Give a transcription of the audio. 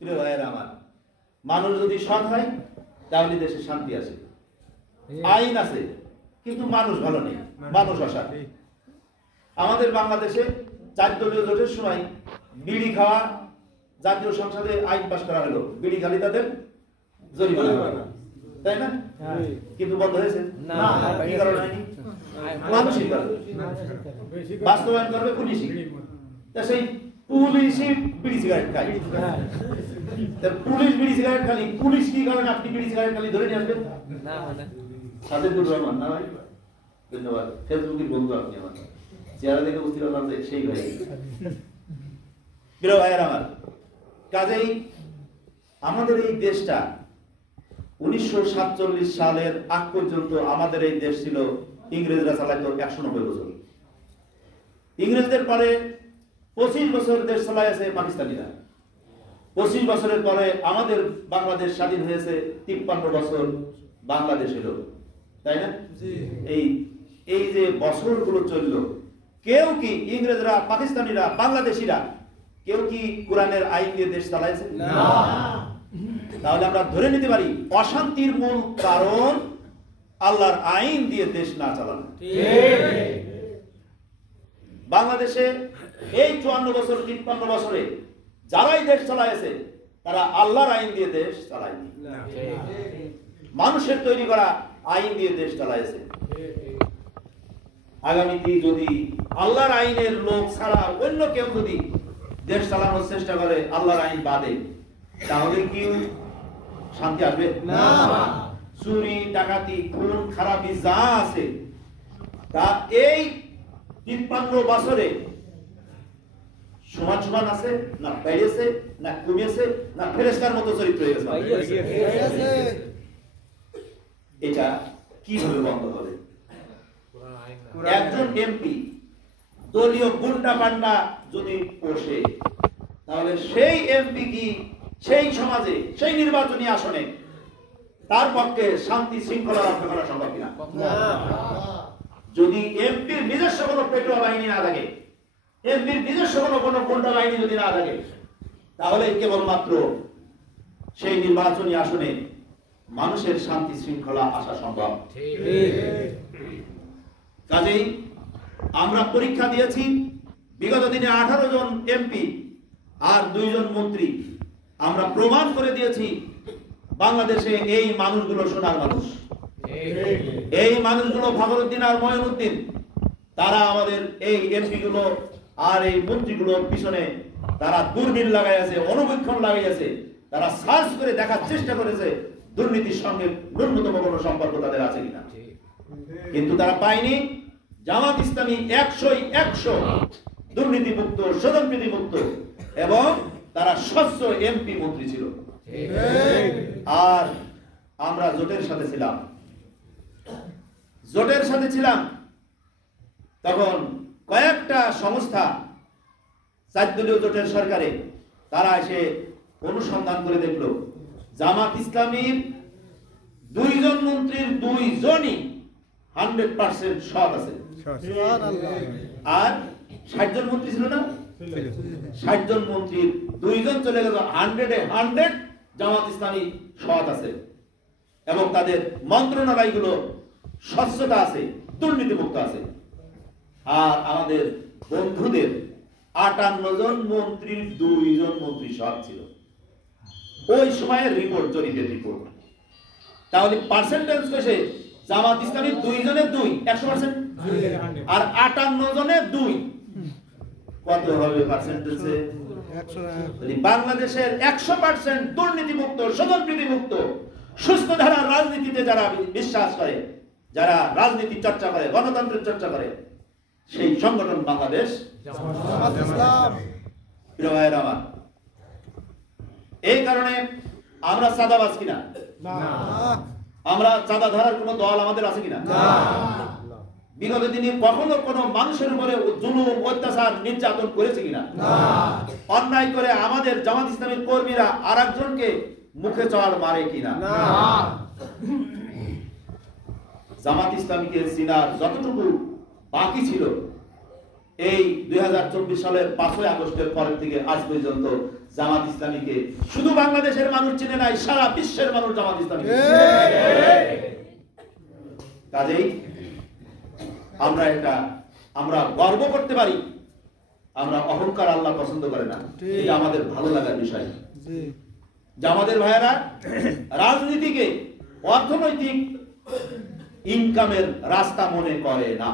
প্রিয় ভাইয়েরা আমার, মানুষ যদি সৎ হয় তাহলে দেশে শান্তি আছে, আইন আছে, কিন্তু মানুষ ভালো নেই, মানুষ অসৎ। আমাদের বাংলাদেশে 4 দলীয় জোটের সময় বিড়ি খাওয়া জাতীয় সংসদে আইন পাস করা হলো, বিড়ি খালি তাদের জরিমানা, তাই না? কিন্তু বন্ধ হয়েছে না। কি কারণে হয়নি? মানুষই কারণে। বাস্তবায়ন করবে পুলিশই। তা সেই পুলিশই বিড়ি সিগারেট খায়। পুলিশ বিড়ি সিগারেট খালি, পুলিশ কি কারণে আপনি বিড়ি সিগারেট খালি ধরে নিয়ে আসবেন? সাদেকুর রহমান না ভাই, ধন্যবাদ। ফেসবুকের বন্ধু আপনি আমার, চেহারা দেখে বুঝতে পারলাম যে সেই ভাই। প্রিয় ভাইয়ের আমার, কাজেই আমাদের এই দেশটা 1947 সালের আগ পর্যন্ত আমাদের এই দেশ ছিল ইংরেজরা চালাইতো 190 বছর। ইংরেজদের পরে 25 বছর দেশ চালাইছে পাকিস্তানিরা। 25 বছরের পরে আমাদের বাংলাদেশ স্বাধীন হয়েছে, 53 বছর বাংলাদেশ এলো, তাই না? এই যে বছরগুলো চলল, কেউ কি ইংরেজরা, পাকিস্তানিরা, বাংলাদেশিরা কেউ কি কোরআনের আইন দিয়ে দেশ চালাইছে? না। তাহলে আমরা ধরে নিতে পারি অশান্তির মূল কারণ আল্লাহর আইন দিয়ে দেশ না চালানো। বাংলাদেশে এই 54 বছর 53 বছরে যারাই দেশ চালাইছে তারা আল্লাহর আইন দিয়ে দেশ চালায়নি, মানুষের তৈরি করা আইন দিয়ে দেশ চালাইছে। আগামীতে যদি আল্লাহর আইনের লোক ছাড়া অন্য কেউ যদি দেশ চালানোর চেষ্টা করে আল্লাহর আইন বাদে, তাহলে কি শান্তি আসবে? না। চুরি, ডাকাতি, খুন খারাপি যা আছে তা এই 53 বছরে সমান সমান আছে, না বেড়েছে, না কমেছে, না ফেরেশতার মতো চরিত্র হয়ে গেছে। এটা কিভাবে বন্ধ হবে? একজন এমপি দলীয় গুন্ডা পান্ডা যদি পোষে, তাহলে সেই এমপি কি সেই সমাজে, সেই নির্বাচনী আসনে তার পক্ষে শান্তি শৃঙ্খলা রক্ষা করা সম্ভব কিনা? যদি এমপির নিজস্ব কোনো পেটুয়া বাহিনী না থাকে, এমপির নিজস্ব কোনো গুন্ডা বাহিনী যদি না থাকে, তাহলে কেবলমাত্র সেই নির্বাচনী আসনে মানুষের শান্তি শৃঙ্খলা আসা সম্ভব। কাজেই আমরা পরীক্ষা দিয়েছি, বিগত দিনে 18 জন এমপি আর 2 জন মন্ত্রী, আমরা প্রমাণ করে দিয়েছি বাংলাদেশে এই মানুষগুলো সোনার মানুষ। এই মানুষগুলো ফখরুদ্দিন আর মঈনুদ্দিন, তারা আমাদের এই এমপি গুলো আর এই মন্ত্রীগুলোর পিছনে তারা দূরবীন লাগাইছে, অনুবীক্ষণ লাগাইছে, তারা সার্চ করে দেখার চেষ্টা করেছে দুর্নীতির সঙ্গে ন্যূনতম কোনো সম্পর্ক তাদের আছে কিনা, কিন্তু তারা পায়নি। জামাত ইসলামী 100 দুর্নীতি মুক্ত, স্বজনপ্রীতি মুক্ত, এবং তারা স্বচ্ছ এমপি মন্ত্রী ছিল। আর আমরা জোটের সাথে ছিলাম, তখন কয়েকটা সংস্থা 4 দলীয় জোটের সরকারে তারা এসে অনুসন্ধান করে দেখলো জামাত ইসলামীর 2 জন মন্ত্রীর 2 জনই 100% সৎ আছে। আর 60 জন মন্ত্রী ছিল না, 60 জন মন্ত্রীর 2 জন চলে গেল 100 জামাত ইসলামী সৎ আছে, এবং তাদের মন্ত্রণালয়গুলো স্বচ্ছতা আছে, দুর্নীতিমুক্ত আছে। আর আমাদের বন্ধুদের 58 জন মন্ত্রীর 2 জন মন্ত্রী সৎ ছিল। ওই সময়ের রিপোর্ট, জরিপের রিপোর্ট। তাহলে পার্সেন্টেজ কইছে জামাত ইসলামী 2 জনের 2 100%, আর 58 জনের 2 কত হবে পার্সেন্টেজে? 100। বাংলাদেশের 100% দুর্নীতিমুক্ত, স্বজনপ্রীতিমুক্ত, সুস্থ ধারার রাজনীতিতে যারা বিশ্বাস করে, যারা রাজনীতি চর্চা করে, গণতন্ত্রের চর্চা করে, সেই সংগঠন বাংলাদেশ জামাত ইসলাম। প্রিয় ভাইয়েরা আমার, এই কারণে আমরা চাঁদাবাজ কিনা? না। আমরা চাঁদা ধরার কোন দল আমাদের আছে কিনা? না। বিগত দিনে কখনো কোনো মানুষের উপরে জুলুম, অত্যাচার, নির্যাতন করেছে কিনা? না। অন্যায় করে আমাদের জামাত ইসলামীর কর্মীরা আরেকজনকে মুখে চড় মারে কিনা? না। জামাত ইসলামীকে চিনার যতটুকু বাকি ছিল, এই 2024 সালের 5ই আগস্টের পরের থেকে আজ পর্যন্ত জামাত ইসলামীকে শুধু বাংলাদেশের মানুষ চিনে নাই, সারা বিশ্বের মানুষ জামাত ইসলামীকে। কাজেই আমরা গর্ব করতে পারি, আমরা অহংকার আল্লাহ পছন্দ করে না, এটা আমাদের ভালো লাগার বিষয়। যে আমাদের ভাইয়েরা রাজনীতিকে অর্থনৈতিক ইনকামের রাস্তা মনে করে না।